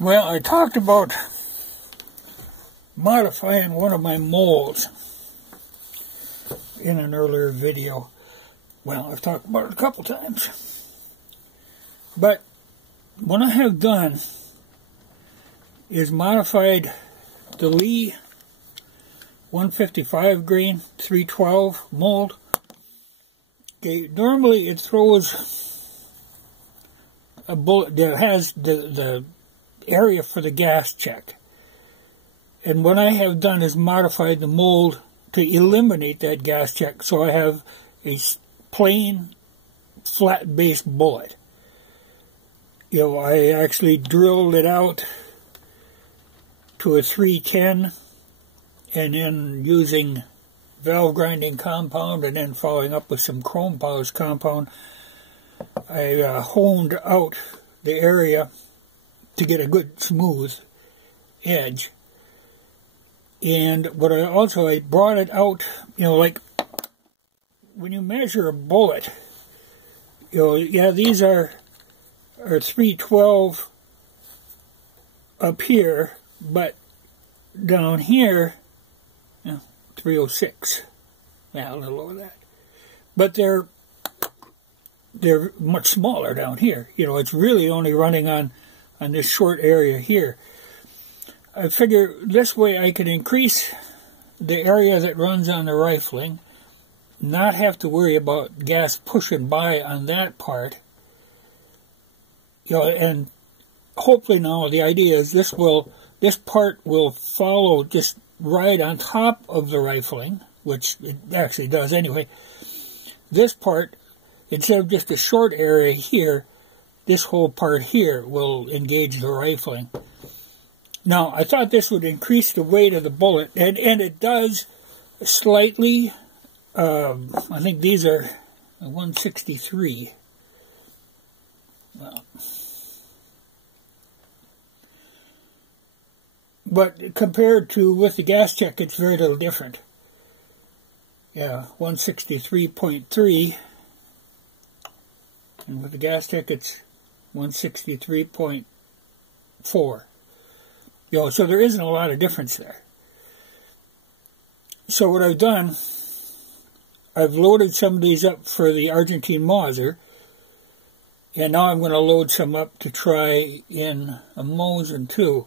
Well, I talked about modifying one of my molds in an earlier video. Well, I've talked about it a couple times. But what I have done is modified the Lee 155 grain 312 mold. Okay, normally it throws a bullet that has the area for the gas check. And what I have done is modified the mold to eliminate that gas check, so I have a plain flat base bullet. You know, I actually drilled it out to a 310 and then using valve grinding compound and then following up with some chrome polish compound, I honed out the area to get a good smooth edge. And what I brought it out, you know, like when you measure a bullet, you know, yeah, these are 312 up here, but down here, you know, 306. Yeah, a little over that. But they're much smaller down here. You know, it's really only running on this short area here. I figure this way I can increase the area that runs on the rifling, not have to worry about gas pushing by on that part. You know, and hopefully now the idea is this part will follow just right on top of the rifling, which it actually does anyway. This part, instead of just a short area here, this whole part here will engage the rifling. Now, I thought this would increase the weight of the bullet, and it does slightly. I think these are 163. Well, but compared to with the gas check, it's very little different. Yeah, 163.3, and with the gas check, it's 163.4. You know, so there isn't a lot of difference there. So what I've done, I've loaded some of these up for the Argentine Mauser, and now I'm going to load some up to try in a Mosin too,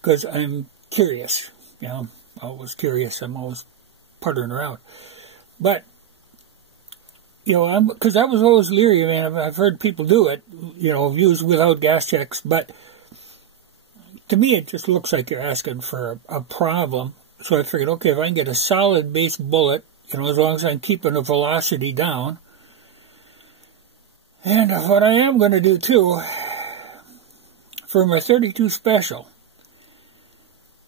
because I'm curious. You know, I'm always curious. I'm always puttering around. But, you know, because I was always leery, man. I've heard people do it, you know, used without gas checks, but to me, it just looks like you're asking for a problem. So I figured, okay, if I can get a solid base bullet, you know, as long as I'm keeping the velocity down. And what I am going to do, too, for my 32 Special,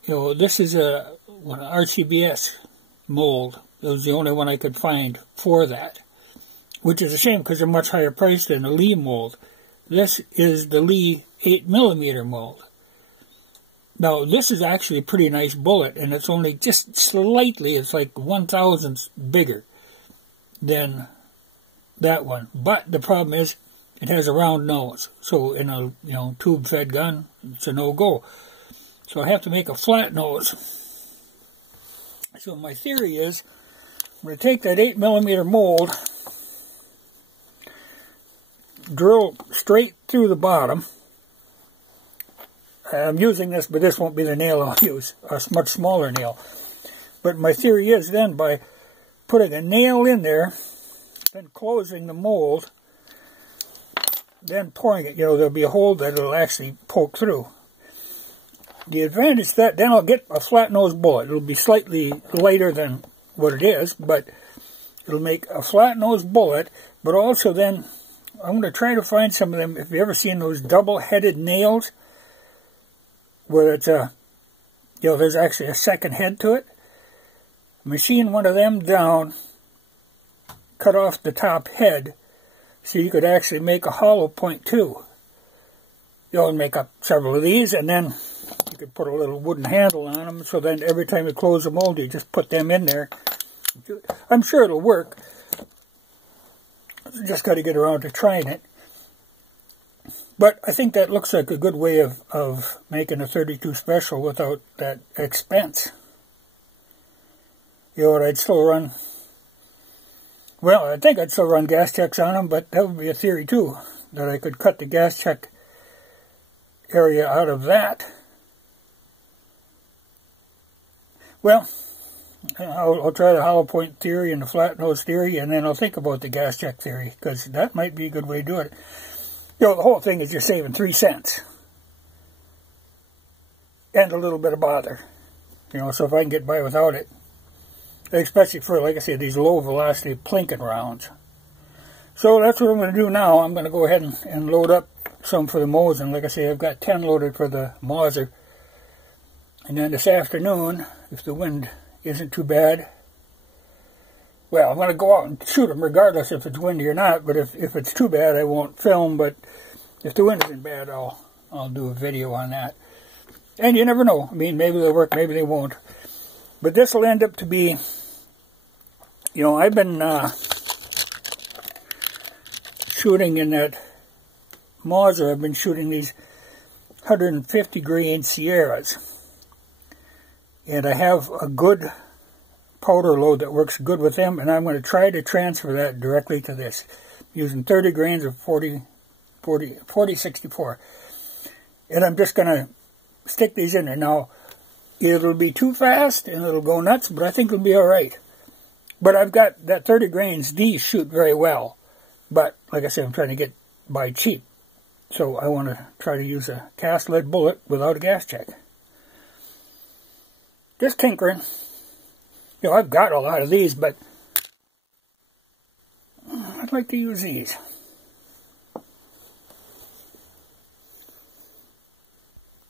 you know, this is an RCBS mold. It was the only one I could find for that, which is a shame because they're much higher priced than the Lee mold. This is the Lee 8mm mold. Now, this is actually a pretty nice bullet, and it's only just slightly, it's like 1/1000th bigger than that one. But the problem is, it has a round nose. So in a, you know, tube-fed gun, it's a no-go. So I have to make a flat nose. So my theory is, I'm going to take that 8mm mold, drill straight through the bottom. I'm using this, but this won't be the nail I'll use, a much smaller nail. But my theory is then, by putting a nail in there, then closing the mold, then pouring it, you know, there'll be a hole that it'll actually poke through. The advantage that then I'll get a flat nose bullet. It'll be slightly lighter than what it is, but it'll make a flat nose bullet. But also then, I'm going to try to find some of them. If you've ever seen those double-headed nails, where it's you know, there's actually a second head to it. Machine one of them down, cut off the top head, so you could actually make a hollow point too. You know, and make up several of these, and then you could put a little wooden handle on them, so then every time you close the mold, you just put them in there. I'm sure it'll work. Just got to get around to trying it. But I think that looks like a good way of making a 32 special without that expense. You know what, I'd still run, well, I think I'd still run gas checks on them, but that would be a theory too, that I could cut the gas check area out of that. Well, I'll try the hollow point theory and the flat nose theory, and then I'll think about the gas check theory, because that might be a good way to do it. You know, the whole thing is just saving 3 cents. And a little bit of bother. You know, so if I can get by without it. Especially for, like I said, these low velocity plinking rounds. So that's what I'm going to do now. I'm going to go ahead and load up some for the Mosin. Like I say, I've got 10 loaded for the Mauser. And then this afternoon, if the wind isn't too bad, well, I'm going to go out and shoot them regardless if it's windy or not. But if it's too bad, I won't film. But if the wind isn't bad, I'll do a video on that. And you never know. I mean, maybe they'll work, maybe they won't. But this will end up to be, you know, I've been shooting in that Mauser. I've been shooting these 150 grain Sierras. And I have a good powder load that works good with them, and I'm going to try to transfer that directly to this using 30 grains of 4064. And I'm just going to stick these in there. Now, it'll be too fast and it'll go nuts, but I think it'll be alright. But I've got that 30 grains. These shoot very well, but like I said, I'm trying to get by cheap. So I want to try to use a cast lead bullet without a gas check. Just tinkering. You know, I've got a lot of these, but I'd like to use these.